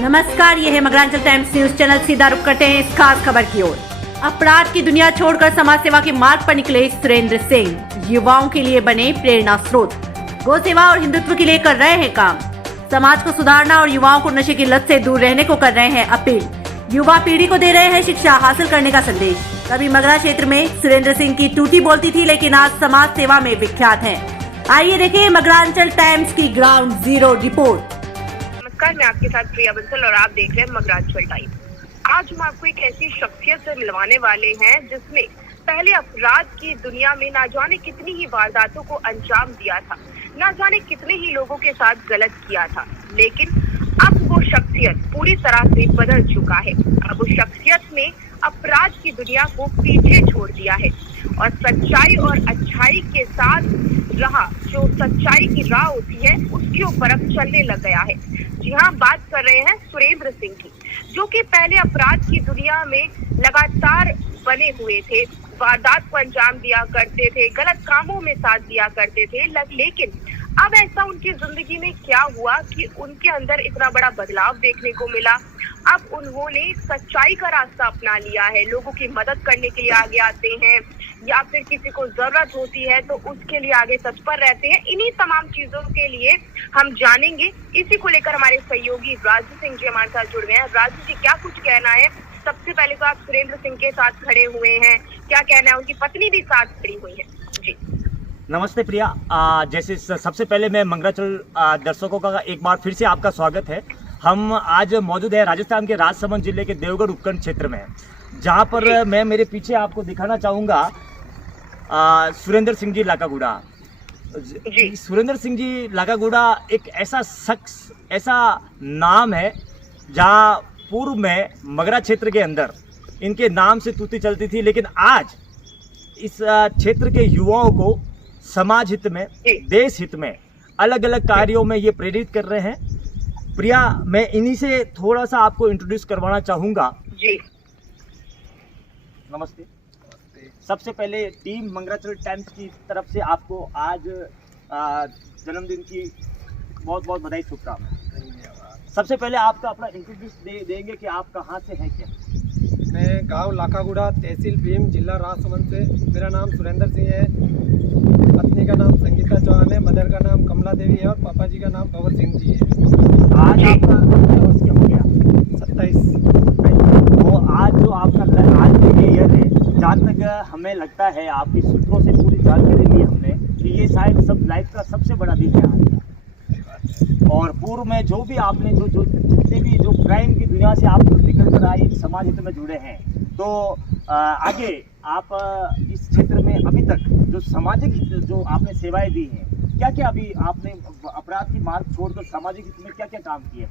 नमस्कार, ये है मगरांचल टाइम्स न्यूज चैनल। सीधा रुख करते हैं इस खास खबर की ओर। अपराध की दुनिया छोड़कर समाज सेवा के मार्ग पर निकले सुरेंद्र सिंह युवाओं के लिए बने प्रेरणा स्रोत। गौ सेवा और हिंदुत्व के लिए कर रहे हैं काम। समाज को सुधारना और युवाओं को नशे की लत से दूर रहने को कर रहे हैं अपील। युवा पीढ़ी को दे रहे हैं शिक्षा हासिल करने का संदेश। कभी मगरा क्षेत्र में सुरेंद्र सिंह की टूटी बोलती थी, लेकिन आज समाज सेवा में विख्यात हैं। आइए देखें मगरांचल टाइम्स की ग्राउंड जीरो रिपोर्ट। नमस्कार, मैं आपके साथ प्रिया बंसल और आप देख रहे हैं मगरांचल टाइम्स। आज हम आपको एक ऐसी शख्सियत से मिलवाने वाले हैं जिसने पहले अपराध की दुनिया में ना जाने कितनी ही वारदातों को अंजाम दिया था, ना जाने कितने ही लोगों के साथ गलत किया था, लेकिन अब वो शख्सियत पूरी तरह से बदल चुका है। अब उस शख्सियत ने अपराध की दुनिया को पीछे छोड़ दिया है और सच्चाई और अच्छाई के साथ रहा। जो सच्चाई की राह होती है उसके ऊपर अब चलने लग गया है। जी हाँ, बात कर रहे हैं सुरेंद्र सिंह की, जो कि पहले अपराध की दुनिया में लगातार बने हुए थे, वारदात को अंजाम दिया करते थे, गलत कामों में साथ दिया करते थे, लेकिन अब ऐसा उनकी जिंदगी में क्या हुआ कि उनके अंदर इतना बड़ा बदलाव देखने को मिला। अब उन्होंने सच्चाई का रास्ता अपना लिया है, लोगों की मदद करने के लिए आगे आते हैं या फिर किसी को जरूरत होती है तो उसके लिए आगे तत्पर रहते हैं। इन्हीं तमाम चीजों के लिए हम जानेंगे। इसी को लेकर हमारे सहयोगी राजू सिंह जी हमारे साथ जुड़ गए हैं। राजू जी, क्या कुछ कहना है? सबसे पहले तो आप सुरेंद्र सिंह के साथ खड़े हुए हैं, क्या कहना है? उनकी पत्नी भी साथ खड़ी हुई है। जी नमस्ते प्रिया। जैसे सबसे पहले मैं मंगराचल दर्शकों का एक बार फिर से आपका स्वागत है। हम आज मौजूद है राजस्थान के राजसमंद जिले के देवगढ़ उपखंड क्षेत्र में, जहां पर मैं मेरे पीछे आपको दिखाना चाहूँगा सुरेंद्र सिंह जी लाकागुड़ा। सुरेंद्र सिंह जी लाकागुड़ा एक ऐसा शख्स, ऐसा नाम है जहां पूर्व में मगरा क्षेत्र के अंदर इनके नाम से तूती चलती थी, लेकिन आज इस क्षेत्र के युवाओं को समाज हित में, देश हित में अलग अलग कार्यों में ये प्रेरित कर रहे हैं। प्रिया, मैं इन्हीं से थोड़ा सा आपको इंट्रोड्यूस करवाना चाहूँगा। जी नमस्ते। सबसे पहले टीम मंगराचल टाइम्स की तरफ से आपको आज जन्मदिन की बहुत बहुत बधाई, शुभकामनाएं। सबसे पहले आपका अपना इंट्रोड्यूस देंगे कि आप कहाँ से हैं? क्या? मैं गांव लाकागुड़ा, तहसील भीम, जिला राजसमंद से। मेरा नाम सुरेंद्र सिंह है। पत्नी का नाम संगीता चौहान है, मदर का नाम कमला देवी है और पापा जी का नाम भवर सिंह जी है। आज आपका कितने वर्ष के हो गया? 27। तो आज जो आपका आज के ईयर है, जहाँ तक हमें लगता है आपकी सूत्रों से पूरी जानकारी ली हमने कि ये शायद सब लाइफ का सबसे बड़ा दिन है आज का। और पूर्व में जो भी आपने जो जितने भी जो क्राइम की दुनिया से आप निकल कर आए, समाज हित में जुड़े हैं, तो आगे आप इस क्षेत्र में अभी तक जो सामाजिक जो आपने सेवाएं दी हैं, क्या क्या अभी आपने अपराध की मार्ग छोड़कर सामाजिक हित में क्या क्या काम किए?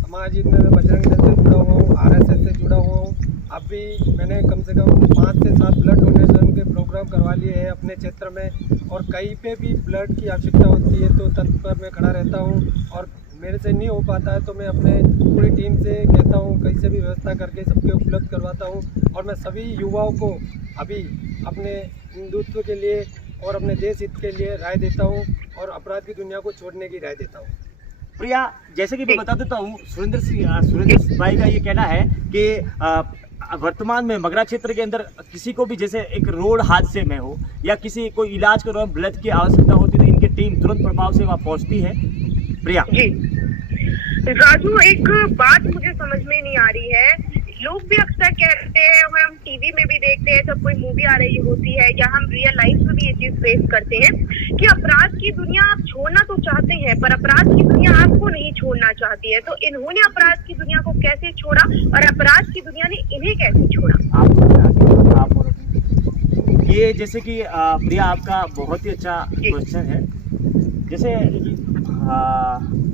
समाज हित में मैं बजरंग दल से जुड़ा हुआ हूँ, RSS से जुड़ा हुआ हूँ। अभी मैंने कम से कम 5 से 7 ब्लड डोनेशन के प्रोग्राम करवा लिए हैं अपने क्षेत्र में, और कहीं पे भी ब्लड की आवश्यकता होती है तो तत्पर मैं खड़ा रहता हूँ। और मेरे से नहीं हो पाता है तो मैं अपने पूरी टीम से कहता हूँ, कहीं से भी व्यवस्था करके सबके उपलब्ध करवाता हूँ। और मैं सभी युवाओं को अभी अपने हिंदुत्व के लिए और अपने देश हित के लिए राय देता हूँ और अपराध की दुनिया को छोड़ने की राय देता हूँ। प्रिया, जैसे कि मैं बता देता हूँ, सुरेंद्र भाई का ये कहना है कि वर्तमान में मगरा क्षेत्र के अंदर किसी को भी जैसे एक रोड हादसे में हो या किसी कोई इलाज के दौरान ब्लड की आवश्यकता होती है तो इनकी टीम तुरंत प्रभाव से वहाँ पहुँचती है। प्रिया जी राजू, एक बात मुझे समझ में नहीं आ रही है। लोग भी अक्सर कहते हैं और हम टीवी में भी देखते हैं जब कोई मूवी आ रही होती है या हम रियल लाइफ में भी ये चीज फेस करते हैं कि अपराध की दुनिया आप छोड़ना तो चाहते हैं पर अपराध की दुनिया आपको नहीं छोड़ना चाहती है। तो इन्होंने अपराध की दुनिया को कैसे छोड़ा और अपराध की दुनिया ने इन्हें कैसे छोड़ा? ये जैसे कि प्रिया, आपका बहुत ही अच्छा क्वेश्चन है। जैसे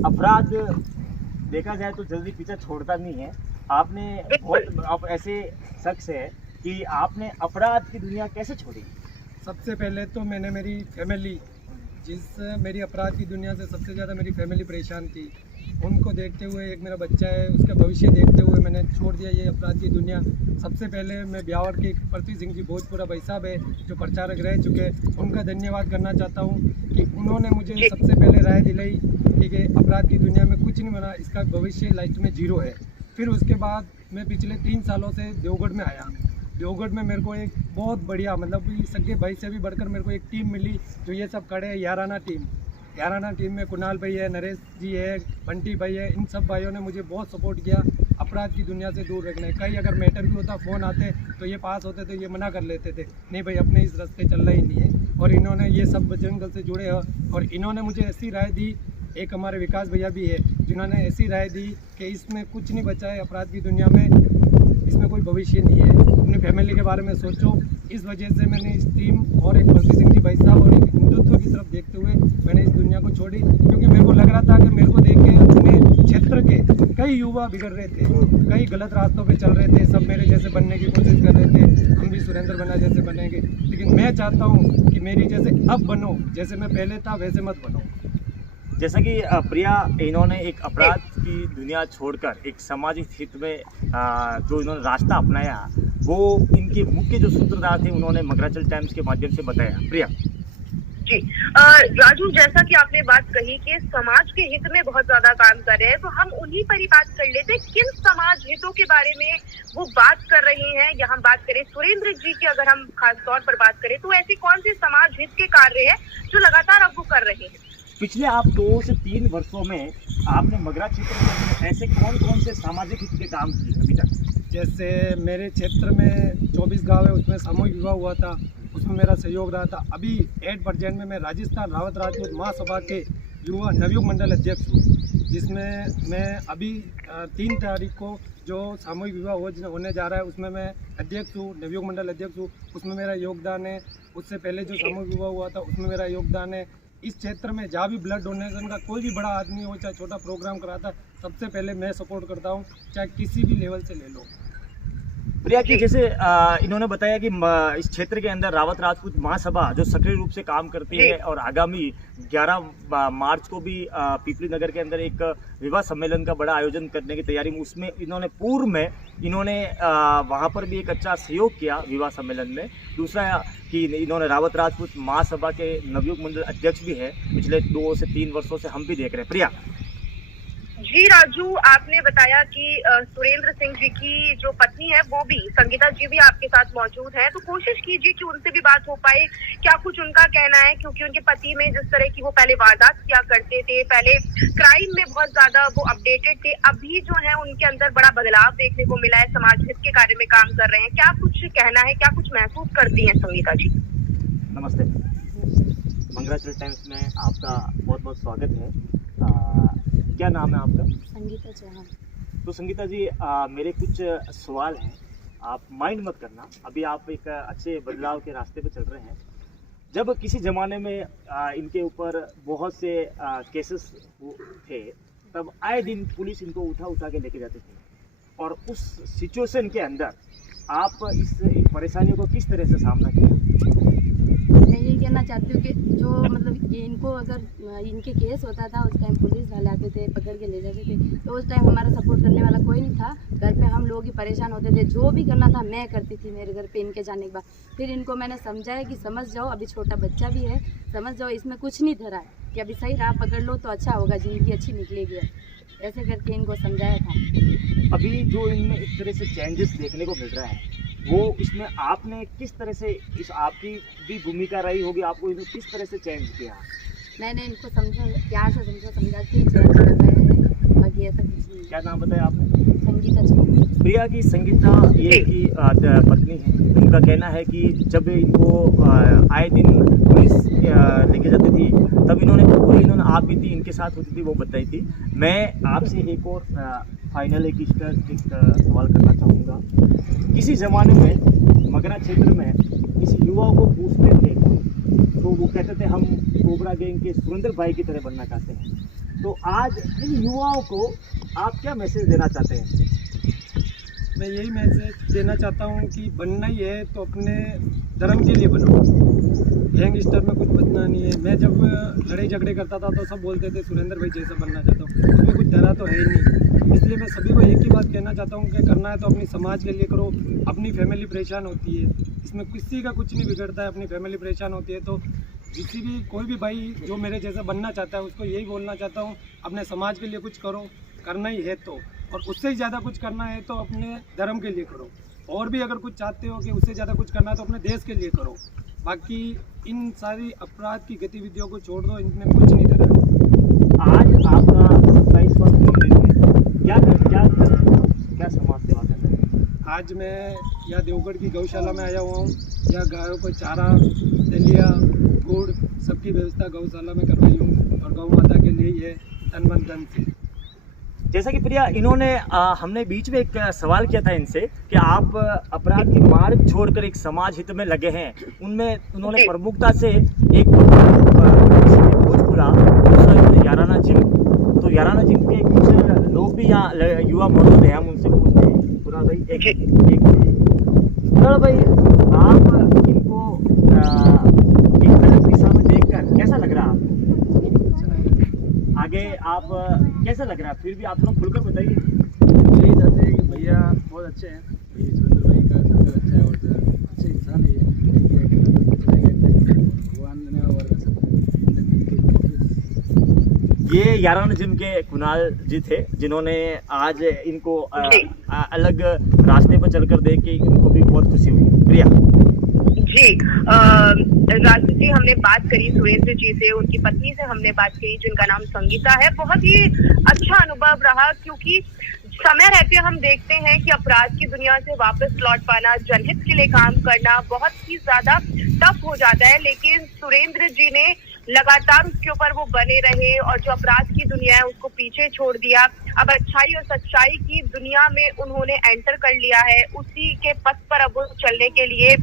अपराध देखा जाए तो जल्दी पीछा छोड़ता नहीं है। आपने बहुत आप ऐसे शख्स है कि आपने अपराध की दुनिया कैसे छोड़ी? सबसे पहले तो मैंने मेरी फैमिली, मेरी अपराध की दुनिया से सबसे ज़्यादा मेरी फैमिली परेशान थी, उनको देखते हुए, एक मेरा बच्चा है उसका भविष्य देखते हुए मैंने छोड़ दिया ये अपराध की दुनिया। सबसे पहले मैं ब्यावर के पृथ्वी सिंह जी भोजपुरा भाई साहब है जो प्रचारक रह चुके, उनका धन्यवाद करना चाहता हूँ कि उन्होंने मुझे सबसे पहले राय दिलाई ठीक है, अपराध की दुनिया में कुछ नहीं बना, इसका भविष्य लाइफ में जीरो है। फिर उसके बाद मैं पिछले 3 सालों से देवगढ़ में आया। देवगढ़ में मेरे को एक बहुत बढ़िया, मतलब सगे भाई से भी बढ़कर मेरे को एक टीम मिली, जो ये सब खड़े हैं, याराना टीम में कुणाल भाई है, नरेश जी है, बंटी भाई है। इन सब भाइयों ने मुझे बहुत सपोर्ट किया अपराध की दुनिया से दूर रखने। कहीं अगर मैटर भी होता, फ़ोन आते तो ये पास होते थे, ये मना कर लेते थे, नहीं भाई अपने इस रास्ते चलना ही नहीं है। और इन्होंने ये सब बजरंग दल से जुड़े हैं और इन्होंने मुझे ऐसी राय दी, एक हमारे विकास भैया भी है जिन्होंने ऐसी राय दी कि इसमें कुछ नहीं बचा है, अपराध की दुनिया में इसमें कोई भविष्य नहीं है, अपनी फैमिली के बारे में सोचो। इस वजह से मैंने इस टीम और एक बल्कि सिंह जी भाई साहब और एक हिंदुत्व की तरफ देखते हुए मैंने इस दुनिया को छोड़ी, क्योंकि मेरे को लग रहा था कि मेरे को देख के अपने क्षेत्र के कई युवा बिगड़ रहे थे, कई गलत रास्तों पे चल रहे थे, सब मेरे जैसे बनने की कोशिश कर रहे थे, हम भी सुरेंद्र बना जैसे बनेंगे। लेकिन मैं चाहता हूँ कि मेरी जैसे अब बनो, जैसे मैं पहले था वैसे मत बनो। जैसा कि प्रिया, इन्होंने एक अपराध की दुनिया छोड़कर एक सामाजिक हित में जो इन्होंने रास्ता अपनाया, वो इनके मुख्य जो सूत्रधार थे उन्होंने मगराचल टाइम्स के माध्यम से बताया। प्रिया जी, राजू, जैसा कि आपने बात कही कि समाज के हित में बहुत ज्यादा काम कर रहे हैं, तो हम उन्हीं पर ही बात कर लेते हैं। किन समाज हितों के बारे में वो बात कर रहे हैं, या हम बात करें सुरेंद्र जी की, अगर हम खास तौर पर बात करें तो ऐसे कौन से समाज हित के कार्य हैं जो लगातार अब वो कर रहे हैं? पिछले आप 2 से 3 वर्षों में आपने मगरा क्षेत्र में ऐसे कौन से सामाजिक हित के काम किए अभी तक? जैसे मेरे क्षेत्र में 24 गाँव है, उसमें सामूहिक विवाह हुआ था, उसमें मेरा सहयोग रहा था। अभी एट प्रेजेंट में मैं राजस्थान रावत राजपूत महासभा के युवा नवयुग मंडल अध्यक्ष हूँ, जिसमें मैं अभी 3 तारीख को जो सामूहिक विवाह होने जा रहा है उसमें मैं अध्यक्ष हूँ, नवयुग मंडल अध्यक्ष हूँ, उसमें मेरा योगदान है। उससे पहले जो सामूहिक विवाह हुआ था उसमें मेरा योगदान है। इस क्षेत्र में जहाँ भी ब्लड डोनेशन का कोई भी बड़ा आदमी हो, चाहे छोटा प्रोग्राम कराता, सबसे पहले मैं सपोर्ट करता हूँ, चाहे किसी भी लेवल से ले लो। प्रिया की जैसे इन्होंने बताया कि इस क्षेत्र के अंदर रावत राजपूत महासभा जो सक्रिय रूप से काम करती है और आगामी 11 मार्च को भी पिपली नगर के अंदर एक विवाह सम्मेलन का बड़ा आयोजन करने की तैयारी में, उसमें इन्होंने पूर्व में इन्होंने वहां पर भी एक अच्छा सहयोग किया विवाह सम्मेलन में। दूसरा कि इन्होंने रावत राजपूत महासभा के नवयुग मंडल अध्यक्ष भी है पिछले 2 से 3 वर्षों से, हम भी देख रहे हैं। प्रिया जी राजू, आपने बताया कि सुरेंद्र सिंह जी की जो पत्नी है वो भी, संगीता जी भी आपके साथ मौजूद हैं, तो कोशिश कीजिए कि उनसे भी बात हो पाए, क्या कुछ उनका कहना है, क्योंकि उनके पति में जिस तरह की वो पहले वारदात किया करते थे, पहले क्राइम में बहुत ज्यादा वो अपडेटेड थे, अभी जो है उनके अंदर बड़ा बदलाव देखने को मिला है, समाज हित के कार्य में काम कर रहे हैं। क्या कुछ कहना है, क्या कुछ महसूस करती हैं संगीता जी? नमस्ते, मंगराचल टाइम्स में आपका बहुत बहुत स्वागत है। क्या नाम है आपका? संगीता चौहान। तो संगीता जी, मेरे कुछ सवाल हैं, आप माइंड मत करना। अभी आप एक अच्छे बदलाव के रास्ते पे चल रहे हैं। जब किसी ज़माने में इनके ऊपर बहुत से केसेस थे, तब आए दिन पुलिस इनको उठा के लेके जाती थी, और उस सिचुएशन के अंदर आप इस परेशानियों को किस तरह से सामना किया? मैं ये कहना चाहती हूँ कि जो मतलब इनको अगर इनके केस होता था, उस टाइम पुलिस वाले आते थे, पकड़ के ले जाते थे, तो उस टाइम हमारा सपोर्ट करने वाला कोई नहीं था। घर पे हम लोग ही परेशान होते थे, जो भी करना था मैं करती थी मेरे घर पे इनके जाने के बाद। फिर इनको मैंने समझाया कि समझ जाओ, अभी छोटा बच्चा भी है, समझ जाओ, इसमें कुछ नहीं धरा है, कि अभी सही राह पकड़ लो तो अच्छा होगा, ज़िंदगी अच्छी निकलेगी। ऐसे करके इनको समझाया था। अभी जो इनमें एक तरह से चेंजेस देखने को मिल रहा है, वो इसमें आपने किस तरह से, इस आपकी भी भूमिका रही होगी, आपको इन्हें किस तरह से चेंज किया? मैंने इनको प्यार से समझा के चेंज कर रहे हैं, बाकी ऐसा कुछ नहीं। क्या नाम बताया आपने? संगीता चौहान। प्रिया की संगीता ये की पत्नी है। उनका कहना है कि जब इनको आए दिन पुलिस लेके जाती थी, तब इन्होंने आप भी थी, इनके साथ होती थी, वो बताई थी। मैं आपसे एक और फाइनल एक सवाल करना चाहूँगा। किसी ज़माने में मगरा क्षेत्र में किसी युवाओं को पूछते थे तो वो कहते थे हम कोबरा गैंग के सुरेंद्र भाई की तरह बनना चाहते हैं। तो आज इन युवाओं को आप क्या मैसेज देना चाहते हैं? मैं यही मैसेज देना चाहता हूँ कि बनना ही है तो अपने धर्म के लिए बनो, गैंगस्टर में कुछ बनना नहीं है। मैं जब लड़ाई झगड़े करता था तो सब बोलते थे सुरेंद्र भाई जैसा बनना चाहता हूँ, उसमें कुछ धरा तो है ही नहीं। इसलिए मैं सभी को एक ही बात कहना चाहता हूँ कि करना है तो अपनी समाज के लिए करो। अपनी फैमिली परेशान होती है, इसमें किसी का कुछ नहीं बिगड़ता है, अपनी फैमिली परेशान होती है तो जिसी भी कोई भी भाई जो मेरे जैसा बनना चाहता है उसको यही बोलना चाहता हूँ, अपने समाज के लिए कुछ करो, करना ही है तो, और उससे ही ज़्यादा कुछ करना है तो अपने धर्म के लिए करो, और भी अगर कुछ चाहते हो कि उससे ज़्यादा कुछ करना है तो अपने देश के लिए करो। बाकी इन सारी अपराध की गतिविधियों को छोड़ दो, इनमें कुछ नहीं धरा। आज आपका 27वां क्या समाज सेवा कर रहे हैं? आज मैं यहाँ देवगढ़ की गौशाला में आया हुआ हूँ। यहाँ गायों को चारा, दलिया, गुड़ सबकी व्यवस्था गौशाला में करवाई हूँ और गौ माता के लिए ये तन मन धन से। जैसा कि प्रिया, इन्होंने हमने बीच में एक सवाल किया था इनसे कि आप अपराध की मार्ग छोड़कर एक समाज हित में लगे हैं, उनमें उन्होंने प्रमुखता से एक खोज खुला, दूसरा याराना जिम। तो याराना जिम के कुछ लोग भी यहाँ युवा मौजूद हैं, हम उनसे पूछते हैं। पूरा भाई पूरा भाई, आप इनको एक गलत दिशा में देखकर कैसा लग रहा है? आगे आप कैसा लग रहा है? फिर भी आप लोग खुलकर बताइए। यही चाहते हैं कि भैया बहुत अच्छे हैं, भैया सुरेंद्र भाई का सर्कल अच्छा है और अच्छे इंसान है भगवान ने ये याराना जिम के कुणाल जी थे, जिन्होंने आज इनको अलग रास्ते पर चलकर देख के इनको भी बहुत खुशी हुई। प्रिया जी, राजू जी, हमने बात करी सुरेंद्र जी से, उनकी पत्नी से हमने बात करी जिनका नाम संगीता है। बहुत ही अच्छा अनुभव रहा, क्योंकि समय रहते हम देखते हैं कि अपराध की दुनिया से वापस लौट पाना, जनहित के लिए काम करना बहुत ही ज्यादा टफ हो जाता है, लेकिन सुरेंद्र जी ने लगातार उसके ऊपर वो बने रहे और जो अपराध की दुनिया है उसको पीछे छोड़ दिया। अब अच्छाई और सच्चाई की दुनिया में उन्होंने एंटर कर लिया है, उसी के पथ पर अब वो चलने के लिए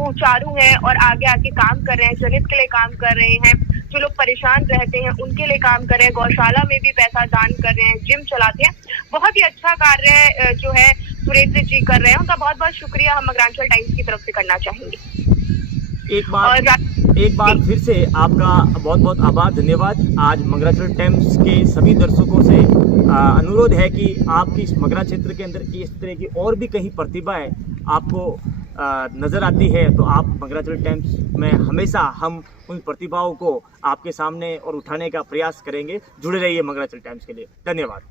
उचारू हैं और आगे आके काम कर रहे हैं, जनहित के लिए काम कर रहे हैं, जो लोग परेशान रहते हैं उनके लिए काम कर रहे हैं, गौशाला में भी पैसा दान कर रहे हैं, जिम चलाते हैं। बहुत ही अच्छा कार्य जो है सुरेंद्र जी कर रहे हैं, उनका बहुत बहुत शुक्रिया हम मगरांचल टाइम्स की तरफ से करना चाहेंगे। एक बार फिर से आपका बहुत बहुत आभार, धन्यवाद। आज मगरांचल टाइम्स के सभी दर्शकों से अनुरोध है कि आपकी इस मगरा क्षेत्र के अंदर इस तरह की और भी कहीं प्रतिभाएं आपको नज़र आती है तो आप मगरांचल टाइम्स में हमेशा हम उन प्रतिभाओं को आपके सामने और उठाने का प्रयास करेंगे। जुड़े रहिए मगरांचल टाइम्स के लिए। धन्यवाद।